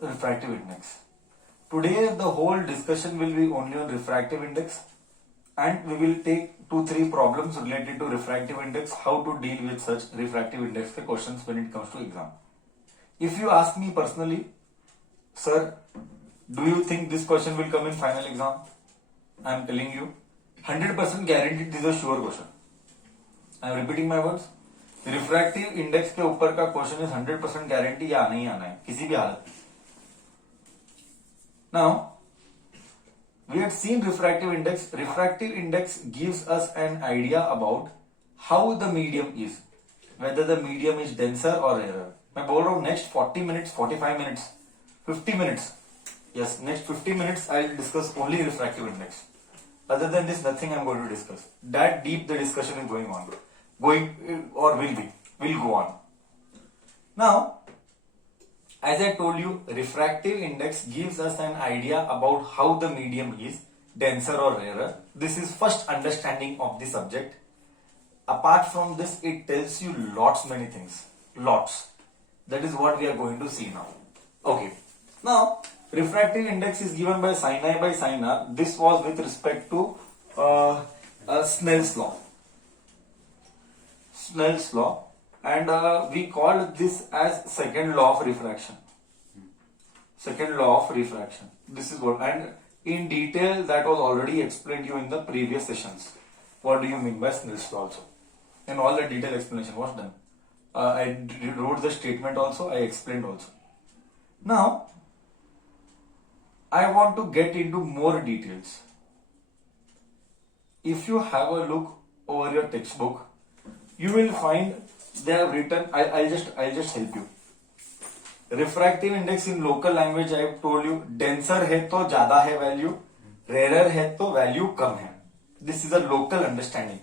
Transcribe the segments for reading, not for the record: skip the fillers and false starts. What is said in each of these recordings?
refractive index. Today the whole discussion will be only on refractive index, and we will take 2-3 problems related to refractive index, how to deal with such refractive index के questions when it comes to exam. If you ask me personally, sir, do you think this question will come in final exam? I am telling you, 100% guaranteed this is a sure question. I am repeating my words. Refractive index के ऊपर का question is 100% गारंटी या नहीं आना है किसी भी हालत में. Now we had seen refractive index. Refractive index gives us an idea about how the medium is, whether the medium is denser और रेयर. मैं बोल रहा हूं next 40 minutes, 45 minutes, 50 minutes, yes, next 50 minutes I will discuss only refractive index. Other than this, nothing I am going to discuss. That deep the discussion is going on. Will go on. Now, as I told you, refractive index gives us an idea about how the medium is, denser or rarer. This is first understanding of the subject. Apart from this, it tells you many things. Lots. That is what we are going to see now. Okay. Now, refractive index is given by sin I by sin R. This was with respect to Snell's law. Snell's law, and we called this as second law of refraction. Second law of refraction. This is what, and in detail that was already explained to you in the previous sessions. What do you mean by Snell's law also? And all the detailed explanation was done. I wrote the statement also, I explained also. Now, I want to get into more details. If you have a look over your textbook, you will find they have written, I'll just help you. Refractive index in local language I have told you, denser है तो ज्यादा है value, rarer है तो value कम है. This is a local understanding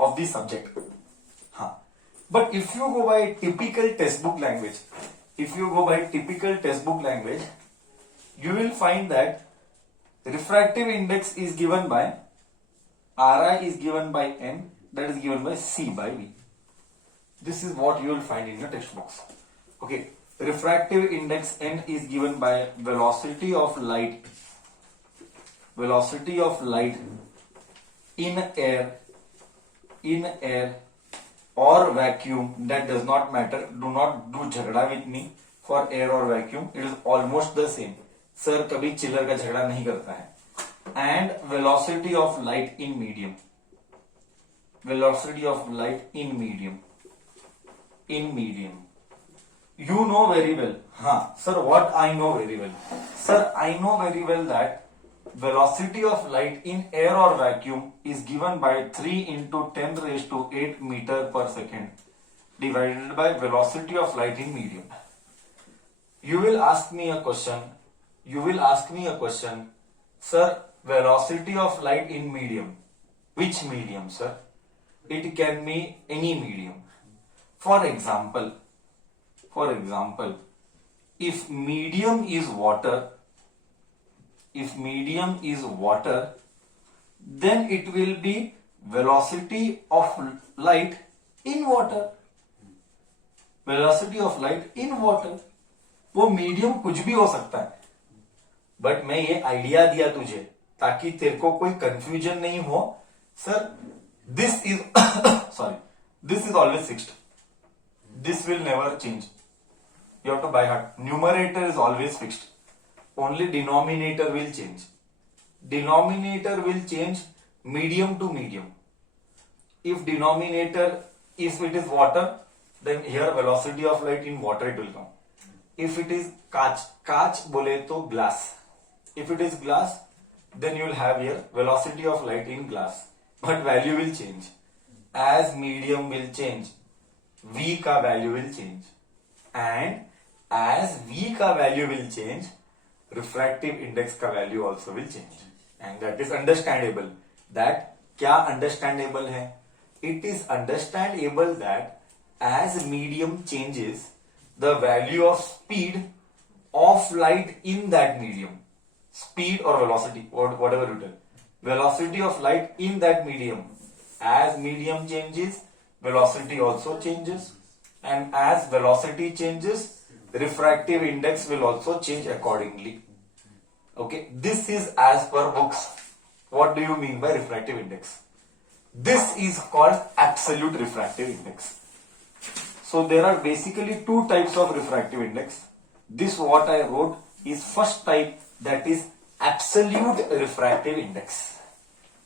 of the subject. हाँ. But if you go by typical textbook language, you will find that refractive index is given by Ri is given by n, that is given by C by V. This is what you will find in your textbooks. Okay, refractive index n is given by velocity of light in air or vacuum, that does not matter. Do not do झगड़ा with me for air or vacuum. It is almost the same. Sir कभी चिलर का झगड़ा नहीं करता है. And velocity of light in medium. You know very well. Sir, what I know very well? Sir, I know very well that velocity of light in air or vacuum is given by 3 into 10 raised to 8 meter per second divided by velocity of light in medium. You will ask me a question. Sir, velocity of light in medium. Which medium, sir? It can be any medium. For example, if medium is water, then it will be velocity of light in water. वो मीडियम कुछ भी हो सकता है, बट मैं ये आइडिया दिया तुझे ताकि तेरे को कोई कंफ्यूजन नहीं हो. Sir, this is always fixed. This will never change. You have to by heart. Numerator is always fixed. Only denominator will change. Denominator will change medium to medium. If it is water, then here velocity of light in water it will come. If it is कांच बोले तो glass. If it is glass, then you will have here velocity of light in glass. But value will change. As medium will change, V का value will change, and as V का value will change, refractive index का value also will change. And that is understandable. That क्या understandable है? It is understandable that as medium changes the value of speed of light in that medium, speed और velocity, whatever you tell, velocity of light in that medium, as medium changes, velocity also changes, and as velocity changes, refractive index will also change accordingly. Okay, this is as per books. What do you mean by refractive index? This is called absolute refractive index. So there are basically two types of refractive index. This what I wrote is first type, that is absolute refractive index.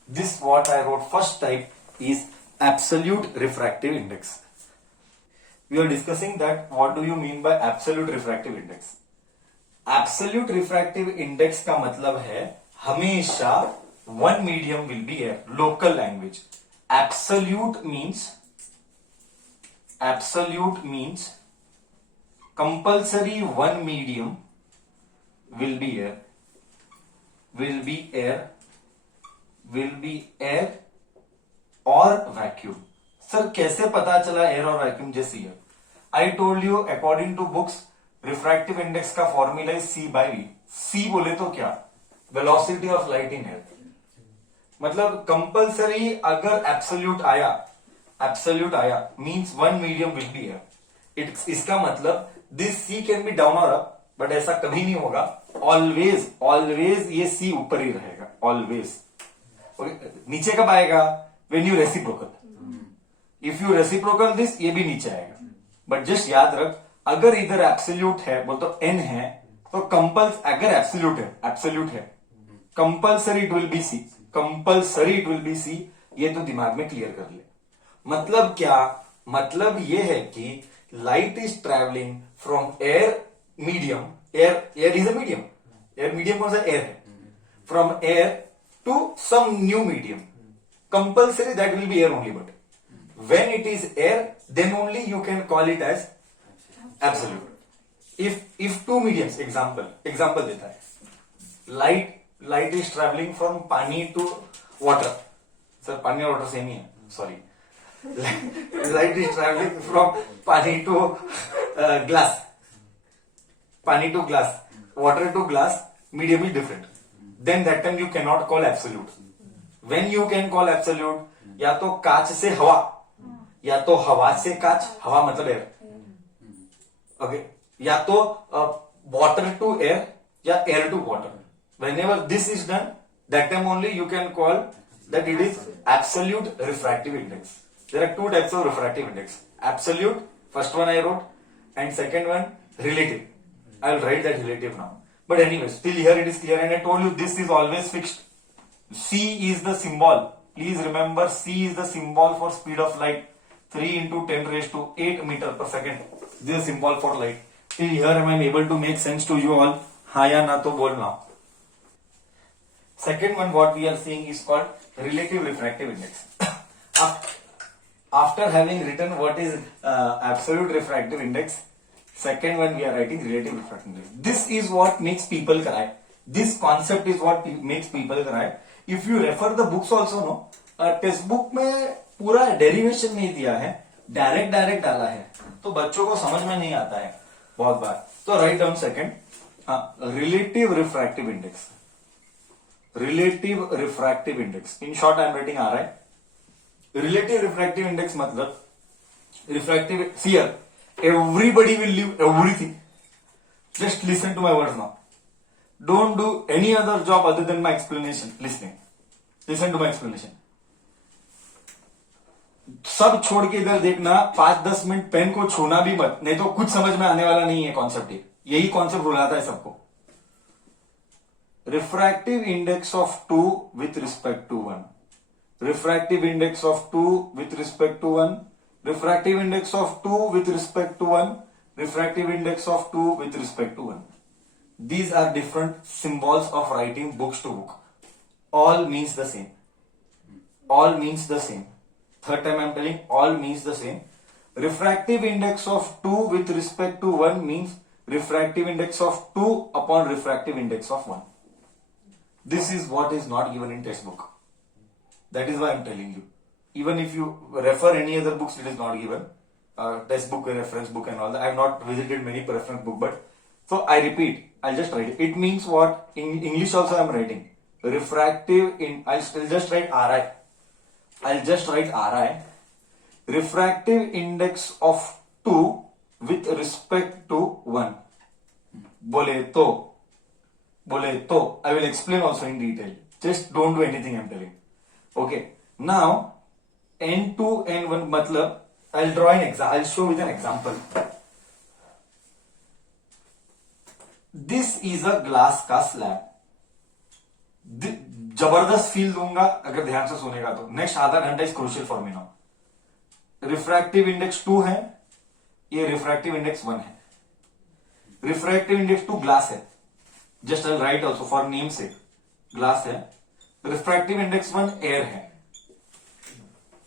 This what I wrote first type is absolute refractive index. We are discussing that what do you mean by absolute refractive index. Absolute refractive index का मतलब है हमेशा one medium will be air, local language. Absolute means compulsory one medium will be air, और vacuum. Sir कैसे पता चला air और vacuum जैसी है? I told you according to books refractive index का फॉर्मूला है C by V. C बोले तो क्या? Velocity of light in air. मतलब कंपल्सरी अगर एब्सोल्यूट आया means one medium will be air. इसका मतलब this C can be down और अप, बट ऐसा कभी नहीं होगा. ऑलवेज ये C ऊपर ही रहेगा, ऑलवेज. नीचे कब आएगा? When you reciprocal. If you reciprocal this, ये भी नीचे आएगा. बट जस्ट याद रख, अगर इधर एब्सोल्यूट है बोल तो N है, तो अगर एब्सोल्यूट है compulsory it will be C. ये तो दिमाग में क्लियर कर ले. मतलब क्या? मतलब ये है कि light is travelling from air medium. Air is a medium. Air medium कौन सा? एयर है. From air to some new medium. Compulsory that will be air only, but when it is air, then only you can call it as absolute. If two mediums, example देता है. Light is traveling from पानी to water. Sir पानी और water same ही है, sorry. Light is traveling from पानी to glass. पानी to glass, water to glass, medium is different. Then that time you cannot call absolute. When you can call absolute, या तो कांच से हवा, या तो हवा से कांच, हवा मतलब एयर. ओके, या तो वाटर टू एयर या air to water. Whenever this is done, that time only you can call that it is absolute refractive index. There are two types of refractive index. Absolute, first one I wrote, and second one relative. I will write that relative now. But anyways, till here it is clear, and I told you this is always fixed. C is the symbol. Please remember, C is the symbol for speed of light. 3 into 10 raised to 8 meter per second. This is a symbol for light. Till here am I able to make sense to you all? हाँ या ना तो बोल now. Second one what we are seeing is called relative refractive index. After having written what is absolute refractive index, second one we are writing relative refractive index. This is what makes people cry. This concept is what makes people cry. If you refer the books also, no, text book में पूरा डेरिवेशन नहीं दिया है, डायरेक्ट डाला है, तो बच्चों को समझ में नहीं आता है बहुत बार. तो right down second, relative refractive index. Relative refractive index, in short I am writing RI. Relative refractive index मतलब refractive. Here everybody will leave everything. Just listen to my words now. Don't do any other job other than my explanation. Listen to my explanation. सब छोड़ के इधर देखना, 5-10 minute pen को छूना भी मत, नहीं तो कुछ समझ में आने वाला नहीं है कॉन्सेप्ट. यही कॉन्सेप्ट रुलाता है सबको. Refractive index of 2 with respect to 1. Refractive index of 2 with respect to 1. Refractive index of 2 with respect to 1. Refractive index of 2 with respect to 1. These are different symbols of writing books to book. All means the same. All means the same. Third time I am telling, all means the same. Refractive index of 2 with respect to 1 means refractive index of 2 upon refractive index of 1. This is what is not given in textbook. That is why I am telling you. Even if you refer any other books, it is not given. Textbook, reference book and all that. I have not visited many reference book, but so I repeat, I'll just write it. It means what? In English also I'm writing. Refractive in, I'll still just write RI. I'll just write RI. Refractive index of 2 with respect to one, बोले तो I will explain also in detail, just don't do anything I am telling. Okay, now n2 n1 मतलब I draw an example, I show with an example. This is a glass का slab. जबरदस्त feel दूंगा अगर ध्यान से सुनेगा तो. Next आधा घंटा is crucial for me now. Refractive index 2 है, ये रिफ्रैक्टिव इंडेक्स 1 है. रिफ्रैक्टिव इंडेक्स 2 ग्लास है, just I write also for name से, ग्लास है. रिफ्रैक्टिव इंडेक्स 1 एयर है.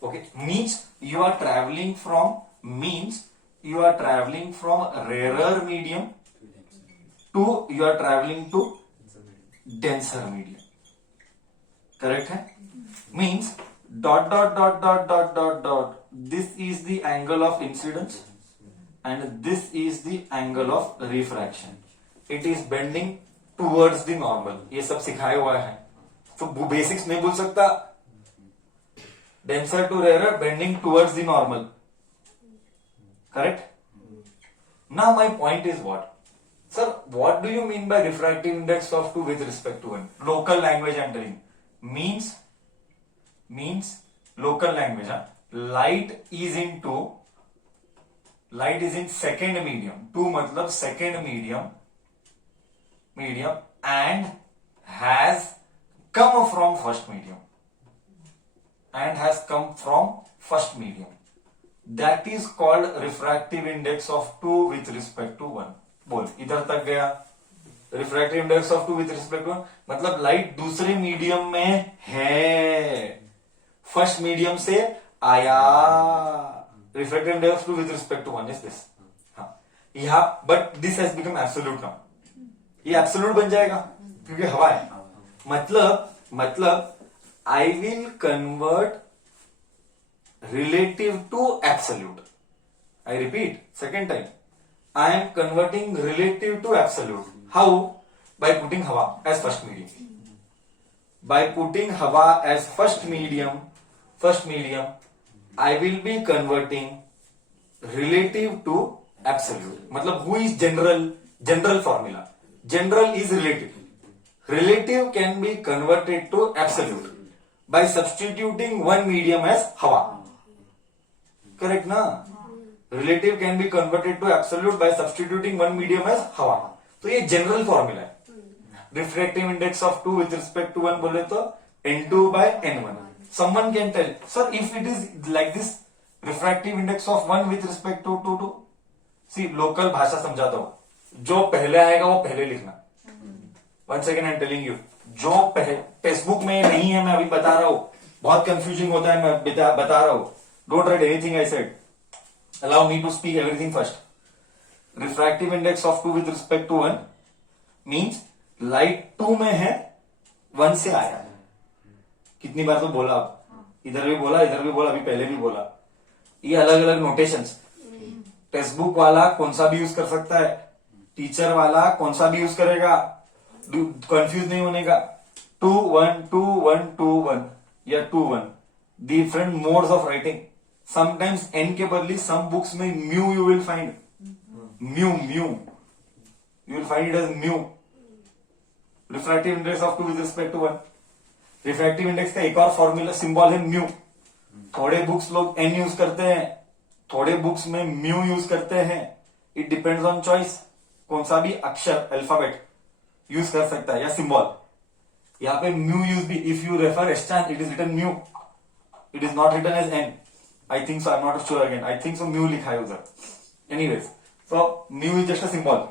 Okay, means you are travelling from rare medium to you are travelling to denser medium. Correct है? Means dot dot dot dot dot dot dot, this is the angle of incidence and this is the angle of refraction. It is bending towards the normal. ये सब सिखाया हुआ है, तो बेसिक्स नहीं भूल सकता. denser to rarer, bending towards the normal. Correct? Now my point is what? Sir, what do you mean by refractive index of 2 with respect to 1? Local language I am telling. Means local language. Light is in second medium. 2 मतलब second medium and has come from first medium. That is called refractive index of 2 with respect to 1. बोल, इधर तक गया. Refractive index of 2 with respect to 1 मतलब लाइट दूसरे मीडियम में है, first medium से आया. Refractive index 2 with respect to 1 is this. हाँ, but this has become absolute now. ये absolute बन जाएगा क्योंकि हवा है. मतलब I will convert relative to absolute. I repeat, second time. I am converting relative to absolute. How? By putting हवा as first medium. By putting हवा as first medium, I will be converting relative to absolute. मतलब who is general formula. General is relative. Relative can be converted to absolute by substituting one medium as हवा. Correct ना? Relative can be converted to absolute by substituting one medium as हवा. तो ये general formula है. Refractive index of 2 with respect to 1 बोले तो n2 by n1. Someone can tell, sir, if it is like this, refractive index of 1 with respect to 2. See, local भाषा समझाता हूं. जो पहले आएगा वो पहले लिखना. Once again I am telling you, जो टेक्स्टबुक में नहीं है मैं अभी बता रहा हूं, बहुत कंफ्यूजिंग होता है, मैं बता रहा हूं. Don't write anything I said. Allow me to speak everything first. Refractive index of 2 with respect to 1 means light 2 में है, 1 से आया. कितनी बार तो बोला, इधर भी बोला, अभी पहले भी बोला. ये अलग अलग नोटेशंस. टेक्स्टबुक वाला कौन सा भी यूज कर सकता है, टीचर वाला कौन सा भी यूज करेगा, कंफ्यूज नहीं होने का. 2 1 2 1 2 1 या 2 1, different modes of writing. Sometimes n के बदली सम बुक्स में mu you will find, mu you will find it as mu. Refractive index of 2 with respect to 1. Refractive index का एक और फॉर्मूला सिंबल है म्यू. थोड़े बुक्स लोग n use करते हैं, थोड़े बुक्स में म्यू यूज करते हैं. It depends on choice. कौन सा भी अक्षर अल्फाबेट यूज कर सकता है या सिंबल. यहाँ पे म्यू यूज भी, इफ यू रेफर एस्टान it is written mu, it is not written as n. I think so, I am not sure again, I think so mu लिखा है उधर. Anyways, so mu is just a symbol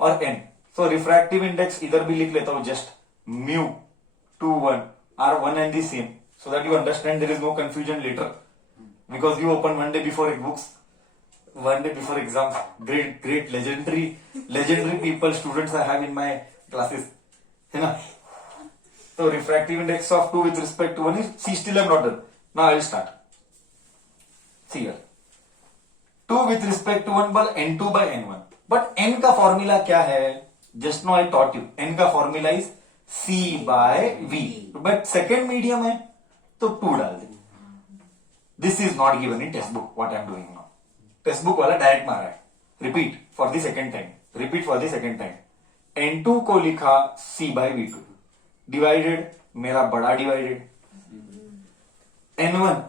और n. So refractive index इधर भी लिख लेता हूं, जस्ट mu 2 1 are one and the same, so that you understand there is no confusion later, because you open one day before books, one day before exams. Great legendary people, students I have in my classes, है ना. So refractive index of 2 with respect to 1 is, see, still I am not done. Now I will start. See here, 2 with respect to 1 by n2 by n1. But n का formula क्या है? Just now I taught you. n का formula is C by V. But second medium है तो 2 डाल दे. This is not given in text book, what I am doing now. Text book वाला direct मारा है, repeat for the second time, N2 को लिखा C by V2 डिवाइडेड, मेरा बड़ा divided, N1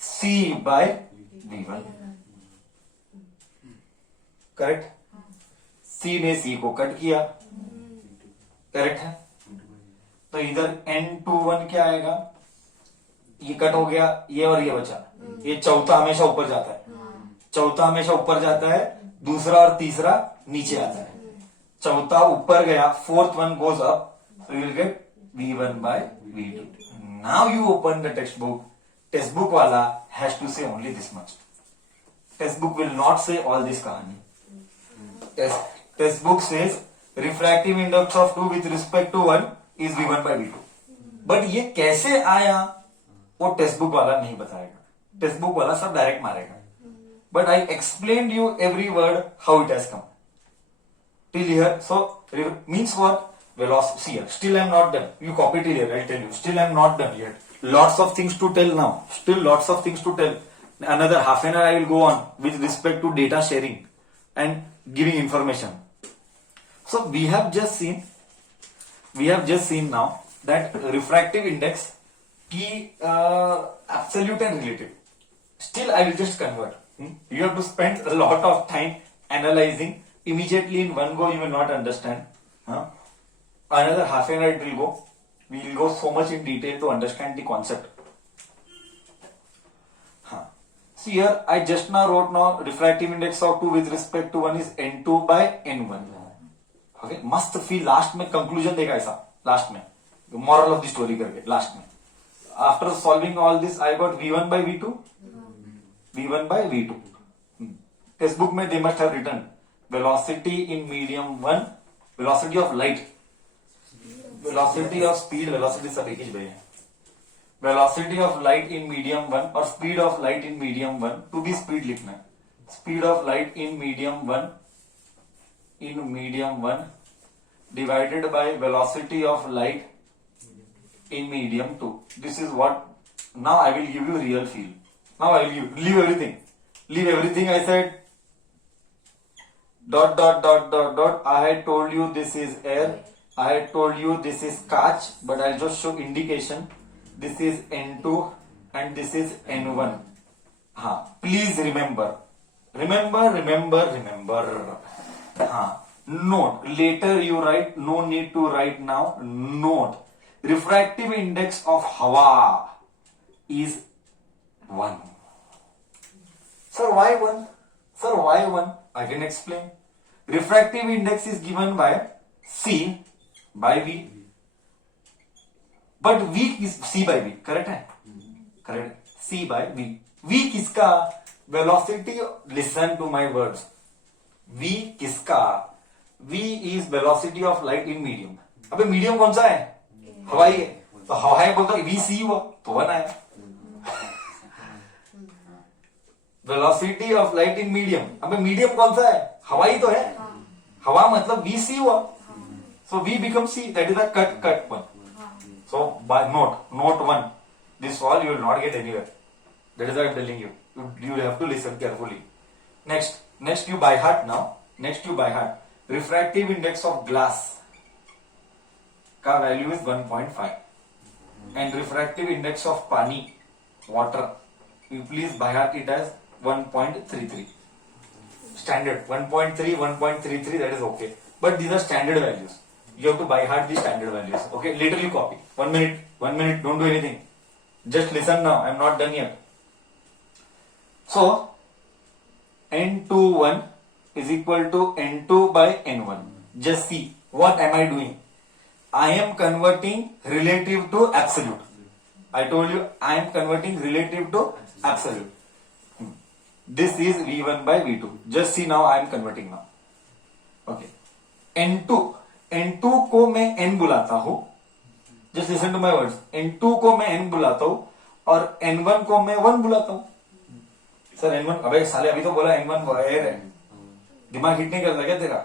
C by V1, correct. C ने C को कट किया, करेक्ट है। तो इधर N21 क्या आएगा, ये कट हो गया, ये और ये बचा, ये चौथा हमेशा ऊपर जाता है, दूसरा और तीसरा नीचे आता है, चौथा ऊपर गया, fourth one goes up, so you will get V1 by V2. Now you open the textbook. Textbook wala has to say only this much. Textbook will not say all this kahani. Textbook says refractive index of 2 with respect to 1 is V1 by V2. But ये कैसे आया वो टेक्स्टबुक वाला नहीं बताएगा, टेक्स्टबुक वाला सब डायरेक्ट मारेगा. But I explained you every word how it has come till here. So means what? Velocity. Here still I am not done. You copy till here. I tell you still I am not done yet. Lots of things to tell now. Still lots of things to tell. Another half an hour I will go on with respect to data sharing and giving information. So we have just seen now that refractive index की absolute and relative. Still I will just convert. You have to spend a lot of time analyzing. Immediately in one go you will not understand. Another half an hour it will go. We will go so much in detail to understand the concept. See here I just now wrote now refractive index of 2 with respect to 1 is N2 by N1. Okay, मस्त फी लास्ट में कंक्लूजन देगा ऐसा, लास्ट में moral of the story करके लास्ट में. After solving all this, I got V1 by V2. V1 by V2. Textbook में they must have written velocity in medium 1, velocity of light, velocity of speed, velocity सब एक ही भाई है. Velocity of light in medium 1 और speed of light in medium 1. To be speed लिखना है. Speed of light in medium 1 divided by velocity of light in medium 2. This is what. Now I will give you real feel. Now I will leave everything. Leave everything I said. Dot. I had told you this is air. I had told you this is catch, but I'll just show indication. This is N2 and this is N1. Please remember. Note. Later you write. No need to write now. Note. Refractive index of Hawa is 1. Sir, why 1? I can explain. Refractive index is given by C by V. But V is C by V. Correct है? Correct. C by V. V किसका? Velocity. Listen to my words. V किसका? V is velocity of light in medium. अबे medium कौन सा है? हवाई है. तो हवाई बोलता V C हुआ तो 1 आया. Velocity of light in medium. अबे मीडियम कौन सा है? हवाई तो है. हवा मतलब V C हुआ. So V becomes C. That is a cut one. So by note 1. This all you will not get anywhere. That is what I am telling you. You have to listen carefully. Next you by heart now. Refractive index of glass का value is 1.5 and refractive index of pani, water, you please by heart it as 1.33. Standard 1.3, 1.33, that is okay. But these are standard values. You have to by heart these standard values. Okay, later you copy. 1 minute, don't do anything. Just listen now. I am not done yet. So N21 is equal to N2 by N1. Just see what am I doing. I am converting relative to absolute. I told you I am converting relative to absolute. This is V1 by V2. Just see now I am converting now. Okay. N2 को मैं N बुलाता हूं. Just listen to my words. N2 को मैं N बुलाता हूं और N1 को मैं 1 बुलाता हूं. सर N1 अबे साले अभी तो बोला N1 एयर है. दिमाग हिट नहीं करता क्या तेरा?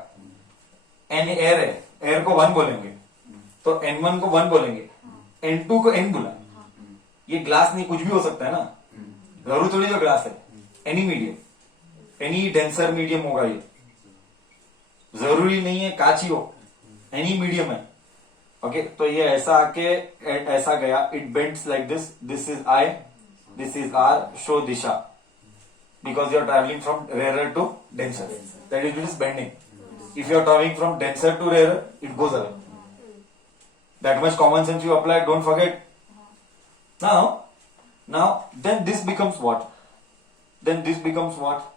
N एयर है. एयर को 1 बोलेंगे तो N1 को 1 बोलेंगे. N2 को N बुला. ये ग्लास नहीं कुछ भी हो सकता है ना. जरूर थोड़ी जो ग्लास है. Any medium. Any denser medium होगा ये, जरूरी नहीं है कांच ही हो, एनी मीडियम है। ओके तो ये ऐसा आके ऐसा गया, it bends like this, this is i, this is r, show दिशा, because you are traveling from rarer to denser, that is, it is bending. If you are traveling from denser to rarer, it goes away. That much common sense you apply, don't forget. Now then this becomes what? Then this becomes what?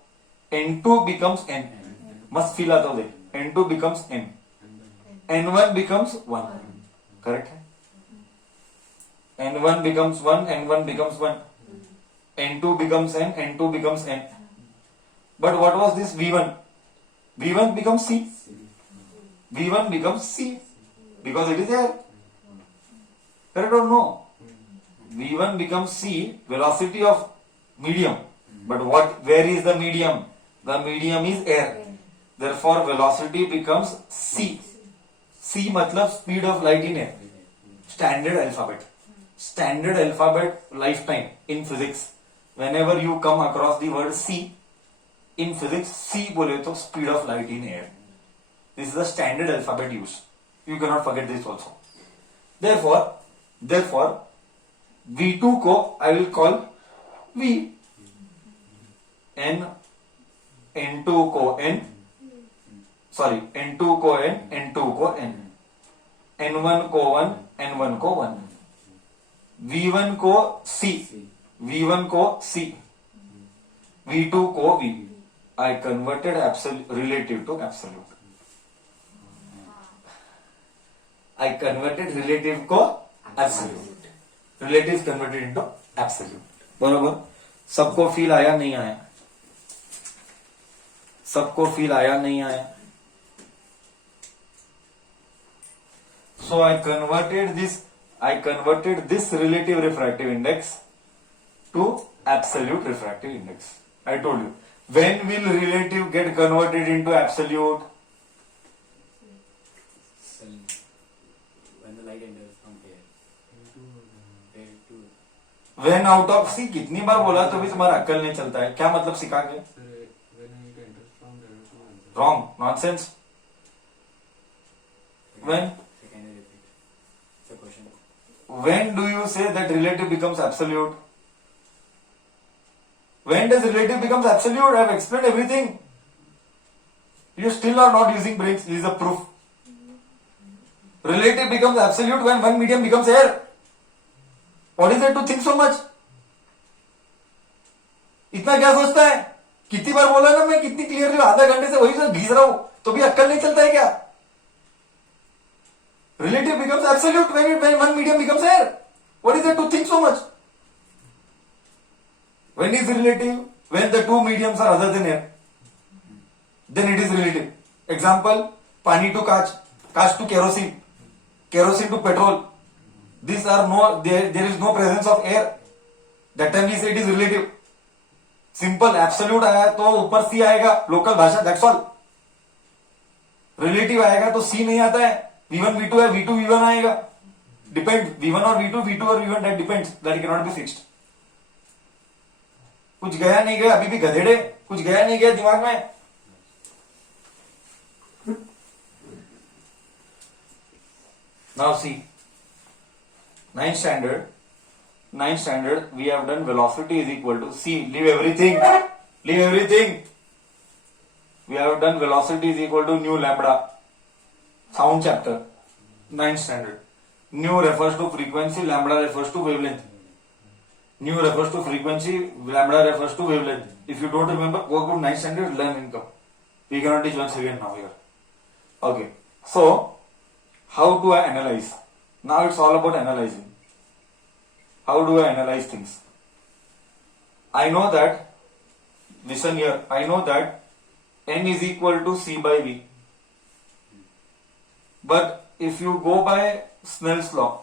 N2 becomes N. Must feel आता हो, N2 becomes N. N1 becomes 1. Correct है? N1 becomes 1, N1 becomes 1. N2 becomes N, N2 becomes N. But what was this V1? V1 becomes C. V1 becomes C. Because it is there. Correct or no? V1 becomes C, velocity of medium. But where is the medium? The medium is air. Therefore velocity becomes C. C मतलब speed of light in air. Standard alphabet. Standard alphabet lifetime in physics. Whenever you come across the word C in physics, C बोले तो speed of light in air. This is the standard alphabet use. You cannot forget this also. Therefore, V2 को I will call V. N2 को N. Sorry, N2 को N, N2 को N. N1 को 1, N1 को 1. V1 को C. V1 को C, V2 को V. I converted relative to absolute. I converted relative को absolute. Relative is converted into absolute. बरोबर? सबको फील आया नहीं आया? सबको फील आया नहीं आया? So I converted this relative refractive index to absolute refractive index. I told you. When will relative get converted into absolute? When the light enters from here. When out of C कितनी बार बोला तो भी तुम्हारा अक्ल नहीं चलता है, क्या मतलब सिखा के? Wrong, nonsense. When? It's a question. When do you say that relative becomes absolute? When does relative becomes absolute? I have explained everything. You still are not using brains. This is a proof. Relative becomes absolute when one medium becomes air. What is there to think so much? इतना क्या सोचता है? कितनी बार बोला ना मैं, कितनी क्लियरली आधा घंटे से वही घिस रहा हूं, तो भी अक्कल नहीं चलता है क्या? Relative becomes absolute when one medium becomes air. What is there to think so much? When is relative? When the two mediums are other than air. Then it is relative. Example, pani to kaach, kaach to kerosene, kerosene to petrol. These are there is no presence of air. That time we say it is relative. Simple, absolute आया तो ऊपर C आएगा, लोकल भाषा, that's all. Relative आएगा तो C नहीं आता है. V1 V2 है, V2 V1 आएगा. Depends, V1 और V2, V2 और V1, that depends. That cannot be fixed. कुछ गया नहीं गया, अभी भी गधेड़े, कुछ गया नहीं गया दिमाग में. Now see, ninth standard, we have done velocity is equal to C. Leave everything. We have done velocity is equal to nu lambda. Sound chapter, ninth standard. Nu refers to frequency, lambda refers to wavelength. Nu refers to frequency, lambda refers to wavelength. If you don't remember, go to ninth standard, learn income. We cannot teach once again now here. Okay. So, how do I analyze? Now it's all about analyzing. How do I analyze things? I know that, listen here, I know that N is equal to C by V. But if you go by Snell's law,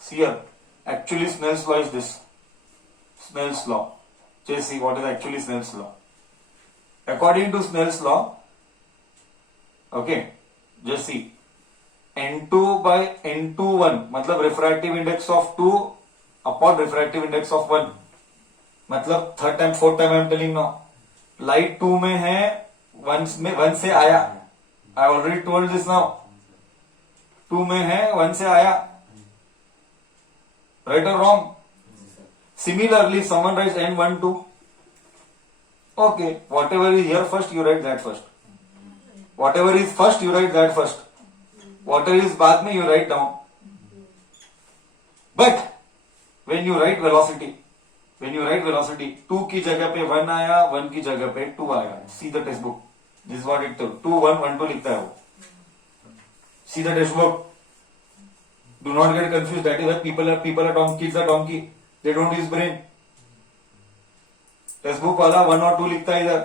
see here, actually Snell's law is this. Snell's law. Just see what is actually Snell's law. According to Snell's law, okay, just see, N2 by N21, मतलब refractive index of 2 upon refractive index of 1. मतलब third time, fourth time I am telling now. Light 2 में है, 1 से आया, I already told this now, 2 में है 1 से आया, राइट और wrong? Similarly, someone writes N1, 2. Okay, whatever is here first, you write that first. Whatever is first, you write that first. Whatever is बाद में, you write down. But when you write velocity, 2 की जगह पे 1 आया, 1 की जगह पे 2 आया. See the textbook. This is what it told. 2, 1, 1, 2 लिखता है वो. See the textbook. Do not get confused. That is why people are donkey, kids are donkey. They don't use brain. Textbook वाला 1 और 2 लिखता है, इधर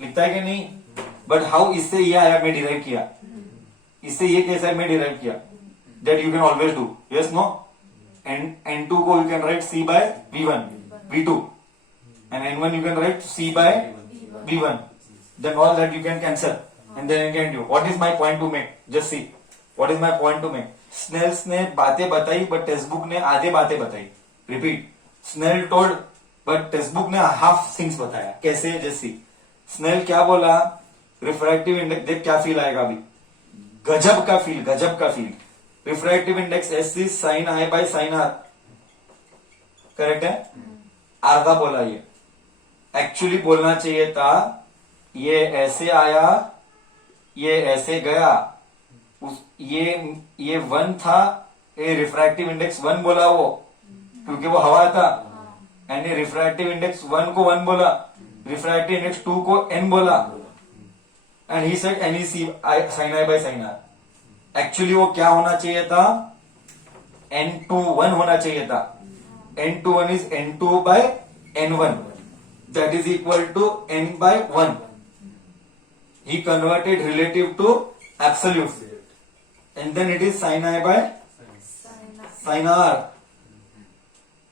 लिखता है कि नहीं? बट हाउ इससे ये आया, मैं डिराइव किया, इससे ये कैसा है, मैं डिराइव किया. That you can always do. Yes, no? N2 को you can write C by V1, V2, and N1 you can write C by V1. Then all that you can cancel, and then you can do. What is my point to make? Just see. What is my point to make? Snell's ने बातें बताई, but textbook ने आधे बातें बताई. Repeat. Snell told, but textbook ने half things बताया. कैसे? जैसी स्नेल क्या बोला, रिफ्रैक्टिव इंडेक्स, देख क्या फील आएगा अभी, गजब का feel. Refractive index s is sine i by sine r. Correct है? आधा बोला. ये एक्चुअली बोलना चाहिए था, ये ऐसे आया, ये ऐसे गया, ये 1 था, ये रिफ्रैक्टिव इंडेक्स 1 बोला वो, क्योंकि वो हवा था. एंड ये रिफ्रैक्टिव इंडेक्स 1 को 1 बोला, रिफ्रैक्टिव इंडेक्स 2 को n बोला, and he said n is sine i by sine r. Actually वो क्या होना चाहिए था, n21 होना चाहिए था. n21 is n2 by n1, that is equal to n by 1. He converted relative to absolute, and then it is sin I by sin R.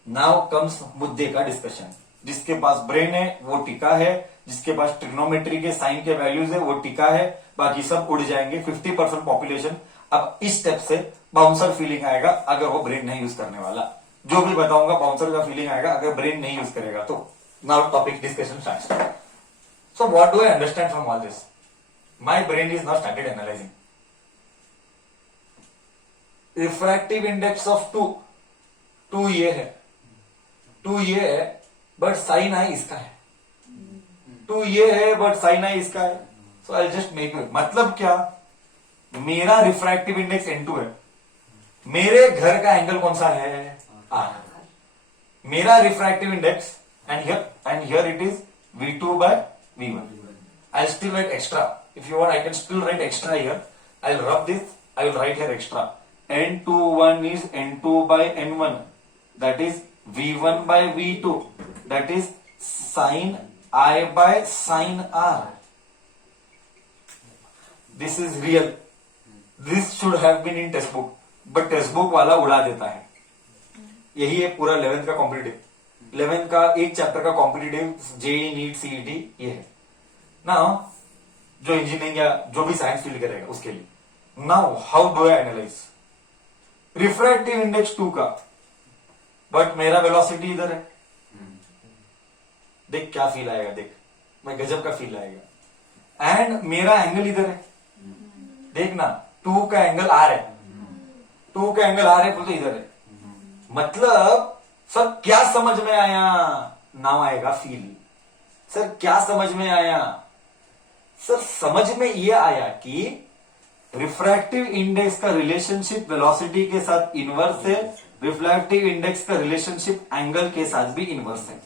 Now comes मुद्दे का डिस्कशन. जिसके पास ब्रेन है वो टिका है, जिसके पास ट्रिग्नोमेट्री के साइन के वैल्यूज है वो टिका है, बाकी सब उड़ जाएंगे. 50% पॉपुलेशन. अब इस स्टेप से बाउंसर फीलिंग आएगा अगर वो ब्रेन नहीं यूज करने वाला. जो भी बताऊंगा बाउंसर का फीलिंग आएगा अगर ब्रेन नहीं यूज करेगा तो. Now topic discussion start. So what do I understand from all this? My brain is now started analysing. Refractive index of 2 ये है, 2 ये है, बट साइन आई इसका है. 2 ये है बट साइन आई इसका है. सो आई जस्ट मेक इट. मतलब क्या, मेरा रिफ्रैक्टिव इंडेक्स N2 है, मेरे घर का एंगल कौन सा है, R. मेरा refractive index, and here it is V2 by V1. I'll still write extra. If you want, I can still write extra here. I'll rub this. I will write here extra. N21 is N2 by N1. That is V1 by V2. That is sin I by sin R. This is real. This should have been in textbook. But textbook वाला उड़ा देता है. यही है पूरा 11th का competitive. 11th का एक चैप्टर का कॉम्पिटिटिव, जेई, नीट, सीईटी, ये है. नाउ जो इंजीनियरिंग या जो भी साइंस फील्ड करेगा उसके लिए. Now how do I analyse refractive index 2 का, बट मेरा वेलोसिटी इधर है. देख क्या फील आएगा, देख मैं गजब का फील आएगा. एंड मेरा एंगल इधर है, देखना 2 का एंगल आर है, 2 का एंगल आर है तो इधर है. मतलब सर क्या समझ में आया? नाउ आएगा फील. सर क्या समझ में आया? सर समझ में यह आया कि रिफ्रैक्टिव इंडेक्स का रिलेशनशिप वेलोसिटी के साथ इनवर्स है, रिफ्रैक्टिव इंडेक्स का रिलेशनशिप एंगल के साथ भी इनवर्स है.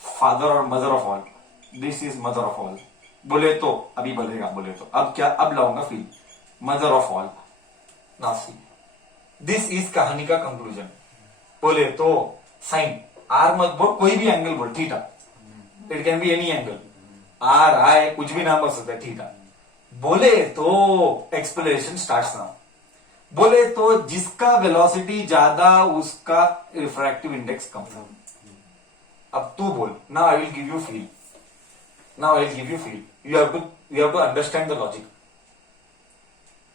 फादर और mother of all, this is mother of all. बोले तो अभी बोलेगा, बोले तो अब क्या, अब लाऊंगा feel. Mother of all. Now see, this is कहानी का कंक्लूजन. बोले तो साइन आर मत बोल, कोई भी एंगल बोल, theta. It can be any angle, are आई कुछ भी नाम बोल सकता है, थीटा. बोले तो एक्सप्लेनेशन स्टार्ट्स नाउ. बोले तो जिसका वेलोसिटी ज्यादा उसका रिफ्रैक्टिव इंडेक्स कम. अब तू बोल. Now I will give you feel. Now I will give you feel. You have to understand the logic.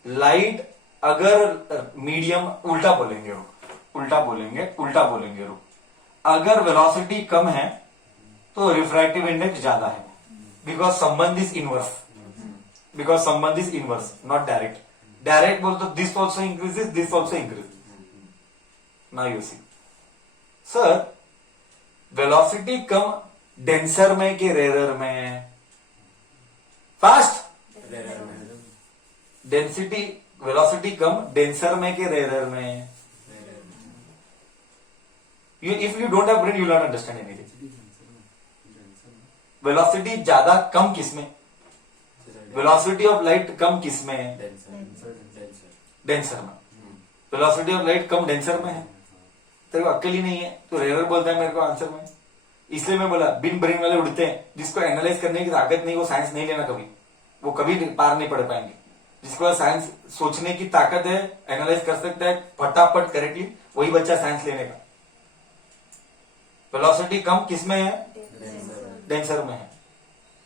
Light अगर मीडियम, उल्टा बोलेंगे रुक, उल्टा बोलेंगे रुक. अगर वेलोसिटी कम है तो रिफ्रैक्टिव इंडेक्स ज्यादा है, बिकॉज संबंध इज इनवर्स, बिकॉज संबंध is inverse not direct. Direct बोल तो this also increases, this also increases. Now you see sir, velocity कम डेंसर में कि रेरर में? फास्ट. डेंसिटी वेलोसिटी कम डेंसर में कि रेरर में? You, if you don't have brain, you will not understand anything. Velocity ज्यादा कम किसमें? वेलोसिटी ऑफ लाइट कम किसमें? डेंसर में. Velocity of light come denser में है. तेरे को अक्ल ही नहीं है तो रेरर बोलता है मेरे को आंसर में. इसलिए मैं बोला बिन ब्रेन वाले उड़ते हैं, जिसको एनालाइज करने की ताकत नहीं, वो साइंस नहीं लेना कभी, वो कभी पार नहीं पड़ पाएंगे. जिसको साइंस सोचने की ताकत है, एनालाइज कर सकता है फटाफट करेक्टली, वही बच्चा साइंस लेने का. वेलोसिटी कम किसमें है? डेंसर में है.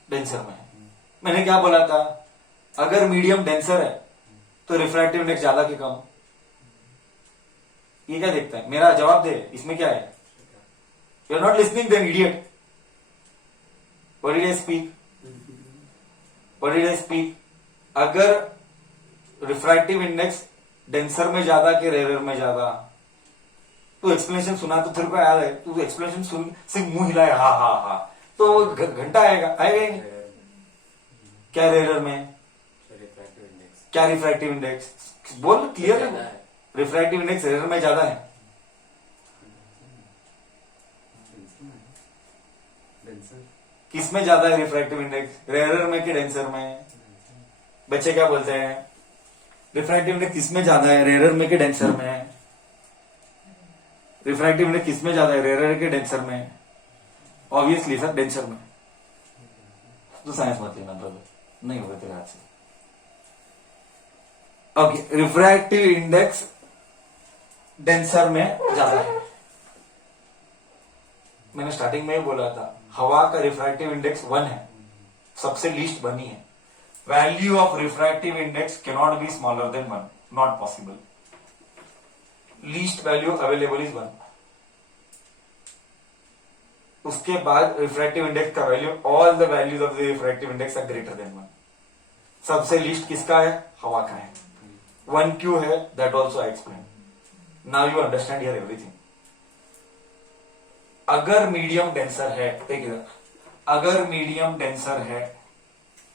डेंसर में है. मैंने क्या बोला था? अगर मीडियम डेंसर है तो रिफ्रैक्टिव इंडेक्स ज्यादा कि कम? ये क्या देखता है? मेरा जवाब दे, इसमें क्या है? You are not listening then idiot. What did I speak? What did I speak? अगर रिफ्रैक्टिव इंडेक्स डेंसर में ज्यादा कि रेरर में ज्यादा? तू एक्सप्लेनेशन सुना तो तेरे को याद है, तू एक्सप्लेनेशन सुन सिर्फ मुंह हिलाए हा हा हा, तो घंटा आएगा ही नहीं. क्या रेरर में? क्या रिफ्रैक्टिव इंडेक्स? बोल क्लियर है. रिफ्रैक्टिव इंडेक्स रेरर में ज्यादा है. किसमें ज्यादा है रिफ्रैक्टिव इंडेक्स? रेरर में कि डेंसर में? बच्चे क्या बोलते हैं? रिफ्रैक्टिव इंडेक्स किसमें ज्यादा है? रेरर में कि डेंसर में? रिफ्रैक्टिव इंडेक्स किसमें ज्यादा है? रेरर के डेंसर में? ऑब्वियसली सर डेंसर में. तो साइंस मत लेना ब्रदर, नहीं होगा तेरे हाथ से. ओके, रिफ्रैक्टिव इंडेक्स डेंसर में ज्यादा है. मैंने स्टार्टिंग में ही बोला था, हवा का रिफ्रैक्टिव इंडेक्स 1 है, सबसे लीस्ट 1 ही है. Value of refractive index cannot be smaller than 1, not possible. Least value available is 1. उसके बाद रिफ्रैक्टिव इंडेक्स का value, all the values of the refractive index are greater than 1. सबसे लीस्ट किसका है? हवा का है. 1 क्यों है? That also I explain. Now you understand here everything. अगर मीडियम डेंसर है, ठीक है, अगर मीडियम डेंसर है,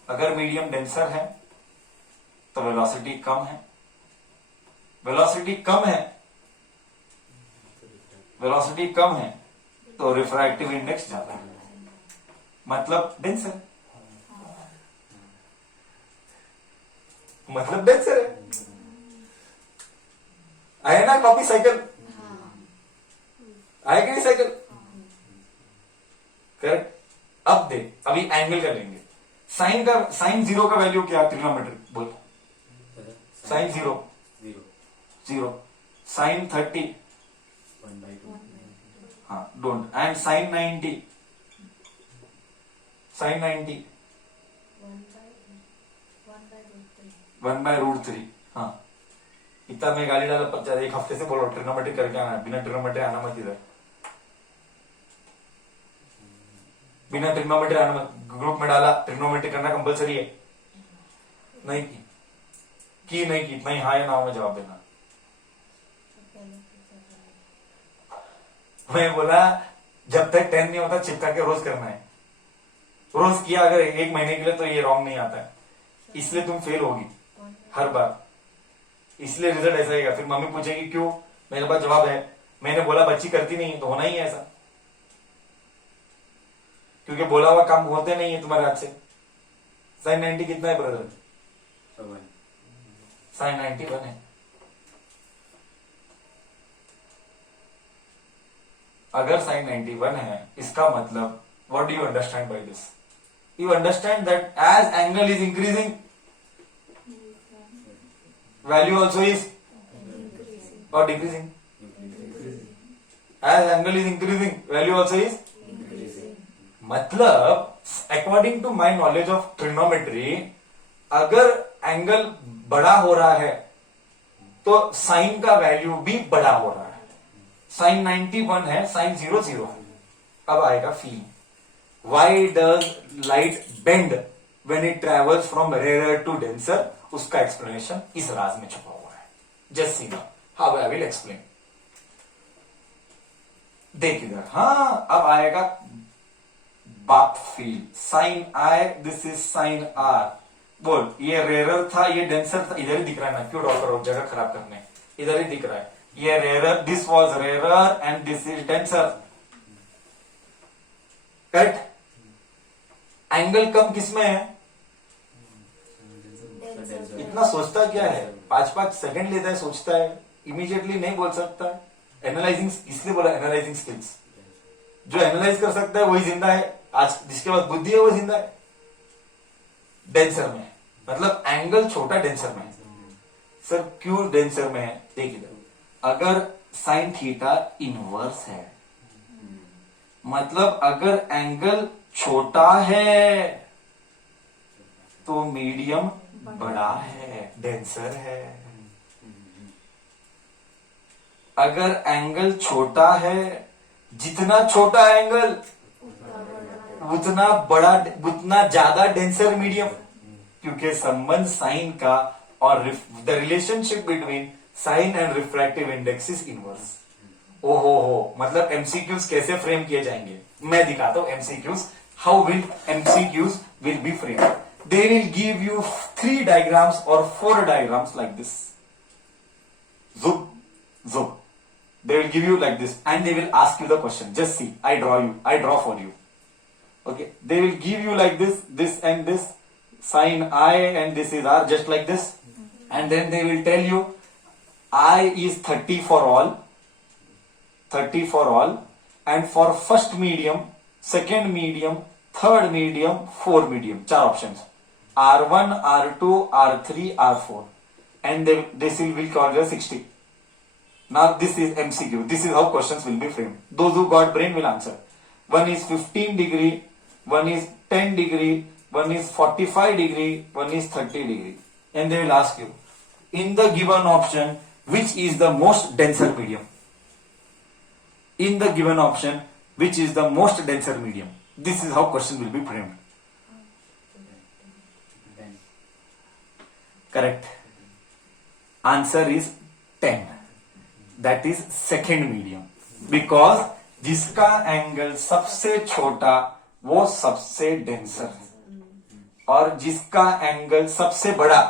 अगर मीडियम डेंसर है तो वेलोसिटी कम है. वेलोसिटी कम है, वेलोसिटी कम है तो रिफ्रैक्टिव इंडेक्स ज्यादा है, मतलब डेंसर, मतलब डेंसर है. आया ना कॉपी साइकिल? आया कि नहीं साइकिल? करेक्ट. अब दे, अभी एंगल कर लेंगे. साइन का, साइन 0 का वैल्यू क्या? ट्रिग्नोमेट्री बोल. साइन 0 0, साइन 30 हाँ डोंट, एंड साइन 90, साइन 90 1/√3. हाँ, इतना मैं गाली डाला 50, एक हफ्ते से बोलो ट्रिग्नोमेट्री करके आना, बिना ट्रिग्नोमेट्री आना मत इधर, बिना ट्रिग्नोमेट्री आना मत. ग्रुप में डाला ट्रिग्नोमेट्री करना कंपलसरी है, नहीं की नहीं की, नहीं हाँ या ना में जवाब देना. मैं बोला जब तक 10 नहीं होता चिपका के रोज करना है. रोज किया अगर 1 महीने के लिए तो ये रॉन्ग नहीं आता है, इसलिए तुम फेल होगी हर बार, इसलिए रिजल्ट ऐसा आएगा. फिर मम्मी पूछेगी क्यों, मेरे पास जवाब है. मैंने बोला बच्ची करती नहीं है तो होना ही है ऐसा, क्योंकि बोला हुआ काम होते नहीं है तुम्हारे हाथ से. साइन 90 कितना है ब्रदर? साइन 91 है. अगर साइन 91 है, इसका मतलब what do you understand by this? You understand that as angle is increasing, value also is और decreasing. As angle is increasing, value also is. मतलब according to my knowledge of trigonometry, अगर angle बड़ा हो रहा है तो साइन का वैल्यू भी बड़ा हो रहा है. साइन 91 है, साइन 0 0 है. अब आएगा feeling. Why does light bend when it travels from rare to denser, उसका एक्सप्लेनेशन इस राज में छुपा हुआ है. Just see now how I will explain. देख इधर, हाँ अब आएगा बाप feel. Sine i, this is sine r. बोल, ये रेयर था, ये डेंसर था. इधर ही दिख रहा है ना, क्यों ड्रॉ करो, जगह खराब करने. इधर ही दिख रहा है. ये rare, this was rare and this is denser. Correct. Angle कम किसमें है? इतना सोचता क्या है? 5-5 सेकंड लेता है, सोचता है, इमीडिएटली नहीं बोल सकता है. एनालाइजिंग, इसलिए बोला एनालाइजिंग स्किल्स. जो एनालाइज कर सकता है वही जिंदा है. आज जिसके पास बुद्धि है वो जिंदा है. डेंसर में मतलब एंगल छोटा डेंसर में. सर क्यों डेंसर में है? देखिए, अगर साइन थीटा इनवर्स है, मतलब अगर एंगल छोटा है तो मीडियम बड़ा है, डेंसर है. अगर एंगल छोटा है, जितना छोटा एंगल उतना बड़ा, उतना ज्यादा डेंसर मीडियम. क्योंकि संबंध साइन का और the relationship between sine and refractive index is inverse. ओहो, मतलब एमसीक्यूज कैसे फ्रेम किए जाएंगे मैं दिखाता हूं. MCQs, how will MCQs will be frame. They will give you 3 डायग्राम्स और 4 diagrams like this. Zoom, zoom. They will give you like this and they will ask you the question. Just see, I draw for you. Okay, they will give you like this and this, sign I and this is R, just like this. And then they will tell you I is 30 for all, and for first medium, second medium, third medium, fourth medium, 4 options. R1, R2, R3, R4. And this will call you 60. Now this is MCQ. This is how questions will be framed. Those who got brain will answer. One is 15 degree, one is 10 degree, one is 45 degree, one is 30 degree. And they will ask you, in the given option, which is the most denser medium? In the given option, which is the most denser medium? This is how question will be framed. Correct. Answer is 10. That is second medium. Because जिसका एंगल सबसे छोटा वो सबसे डेंसर है और जिसका एंगल सबसे बड़ा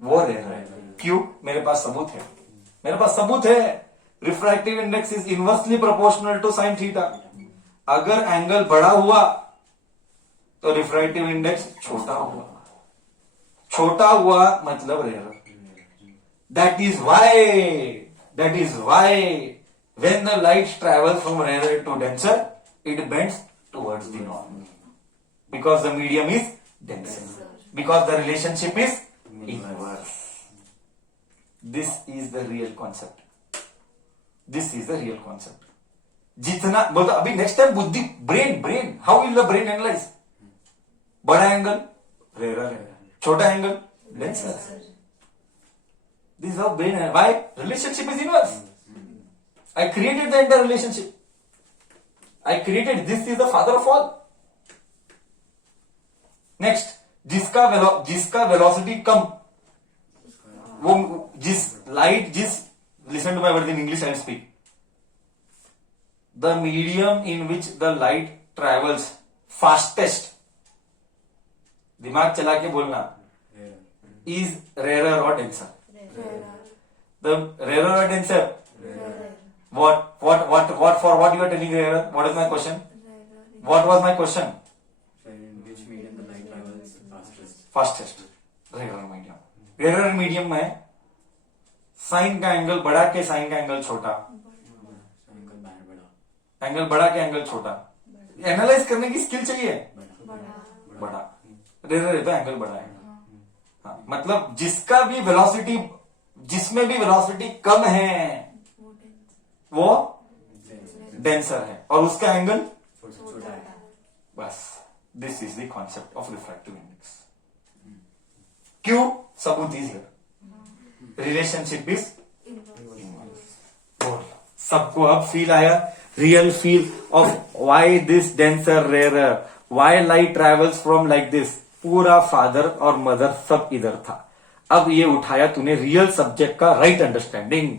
वो रेयर है. क्यों? मेरे पास सबूत है. Refractive index is inversely proportional to sine theta. अगर एंगल बड़ा हुआ तो रिफ्रैक्टिव इंडेक्स छोटा हुआ मतलब rare. That is why when the light travels from rarer to denser, it bends towards the normal. Because the medium is denser. Because the relationship is inverse. This is the real concept. जितना बोलता अभी next time बुद्धि, brain, how will the brain analyse? बड़ा angle rare, छोटा angle denser. This is how brain. Why? Relationship is inverse. I created the entire relationship. This is the father of all. Next, जिसका velocity कम, वो listen to my word in English, I'll speak. The medium in which the light travels fastest, दिमाग चला के बोलना, is rarer or denser. The rarer or denser? What you are telling rarer? What is my question? What was my question? In which medium the light travels Fastest. Rarer medium में साइन का एंगल बड़ा के साइन का एंगल छोटा, एंगल बड़ा के एंगल छोटा. एनालाइज करने की स्किल चाहिए. बड़ा रेयर है तो एंगल बड़ा है. हाँ, मतलब जिसमें भी वेलोसिटी कम है वो डेंसर है और उसका एंगल छोटा है. बस this is the concept of refractive index. क्यों? सबूत is here. Relationship is inverse. सबको अब फील आया, real feel of why this denser rare why light travels from like this, पूरा फादर और मदर सब इधर था। अब ये उठाया तूने रियल सब्जेक्ट का राइट अंडरस्टैंडिंग।